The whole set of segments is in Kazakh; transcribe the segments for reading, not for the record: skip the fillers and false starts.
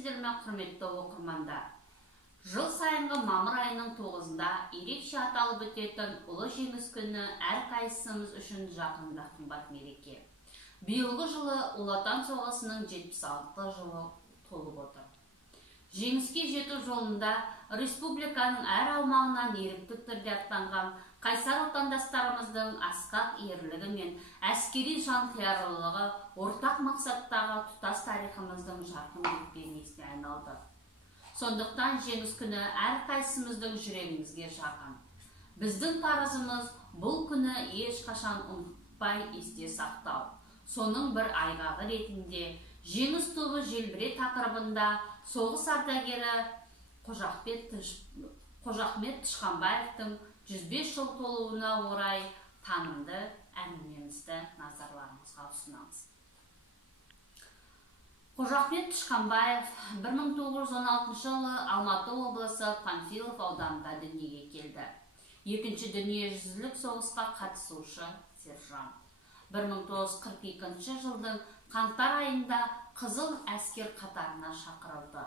Сіздермен құрметті оқырмандар. Жыл сайынғы мамыр айының 9-ында ерекше аталып өтетін ұлы жеңіс күні әрқайсымыз үшін жақында қымбат мереке. Биылғы жылы Ұлы Отан соғысының 76 жылы толып отыр. Жеңіске жету жолында республиканың әр аумағынан ерікті түрде аттанған қайсар отандастарымыздың асқақ ерлігі мен әскери жанқиярлығы ортақ мақсаттағы тұтас тарихымыздың жарқын бетпердесіне айналды. Сондықтан жеңіс күні әрқайсымыздың жүрегімізге жақын. Біздің парызымыз бұл күні ешқашан ұмытпай есте сақтау. Соның бір айғағы ретінде жеңіс туы желбіре тақырыбында соғыс ардагері Қожахмет Тышқанбаевтың 105 жыл толуына орай танымды әңгімемізді назарларыңызға ұсынамыз. Қожахмет Тышқанбаев 1916 жылы Алматы облысы Панфилов ауданында дүниеге келді. Екінші дүниежүзілік соғысқа қатысушы сержант. 1942 жылдың қаңтар айында Қызыл әскер қатарына шақырылды.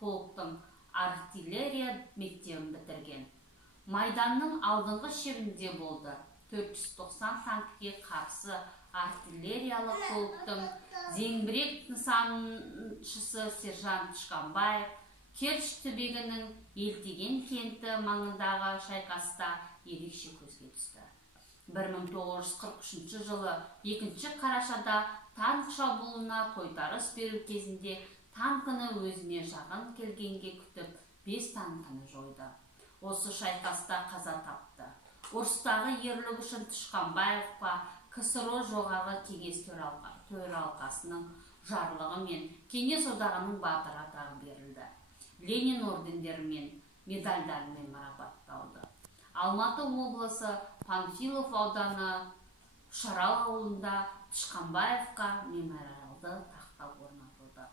Полктың артиллерия мектебін бітірген. Майданның алдыңғы шебінде болды. 490 танкіге қарсы артиллериялық полктың зеңбірек нысаншысы сержант Тышқанбаев Керчь түбегінің Елтеген кенті маңындағы шайқаста ерекше көзге түсті. 1943 жылы 2 қарашада танк шабуылына тойтарыс беру кезінде танкіні өзіне жақын келгенге күтіп 5 танкіні жойды. Осы шайқаста қаза тапты. Ұрыстағы ерлігі үшін Тышқанбаевқа КСРО жоғарғы кеңес төралқасының жарлығы мен Кеңес одағының батыры атағы берілді. Ленин ордендерімен, медальдарымен марапатталды. Алматы облысы Панфилов ауданы Шарал ауылында Тышқанбаевқа мемориалды тақта орнатылды.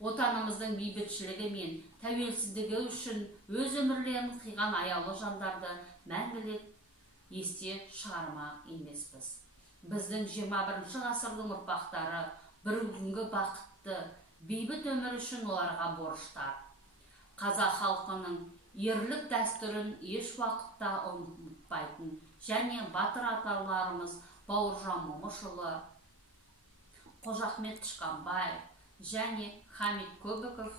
Отанымыздың бейбітшілігі мен тәуелсіздігі үшін өз өмірлерін қиған аяулы жандарды мәңгілік есте шығармақ емеспіз. Біздің 21 ғасырдың ұрпақтары бір күнгі бақытты, бейбіт өмір үшін оларға борыштар. Қазақ халқының ерлік дәстүрін еш уақытта ұмытпайтын және батыр аталарымыз Бауыржан Момышұлы, Қожахмет Тышқанбаев және Хамит Көбіков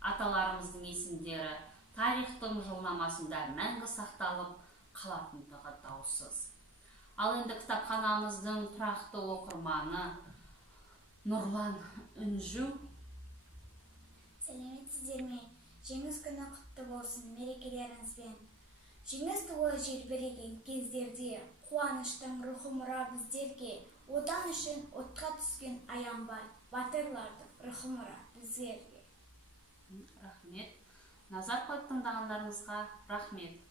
аталарымыздың есімдері тарихтың жылнамасында мәңгі сақталып қалатындығы даусыз. Ал енді кітапханамыздың тұрақты оқырманы Нұрлан Үнжу. Сәлеметсіздер ме? Жеңіс күні құтты болсын мерекелеріңізбен. Жеңіс туы желбіреген кездерде қуаныштың рухы мұра біздерге, отан үшін отқа түскен аянбай батырлардың рухы мұра біздерге. Рахмет. Назар қойып тыңдағандарыңызға рахмет.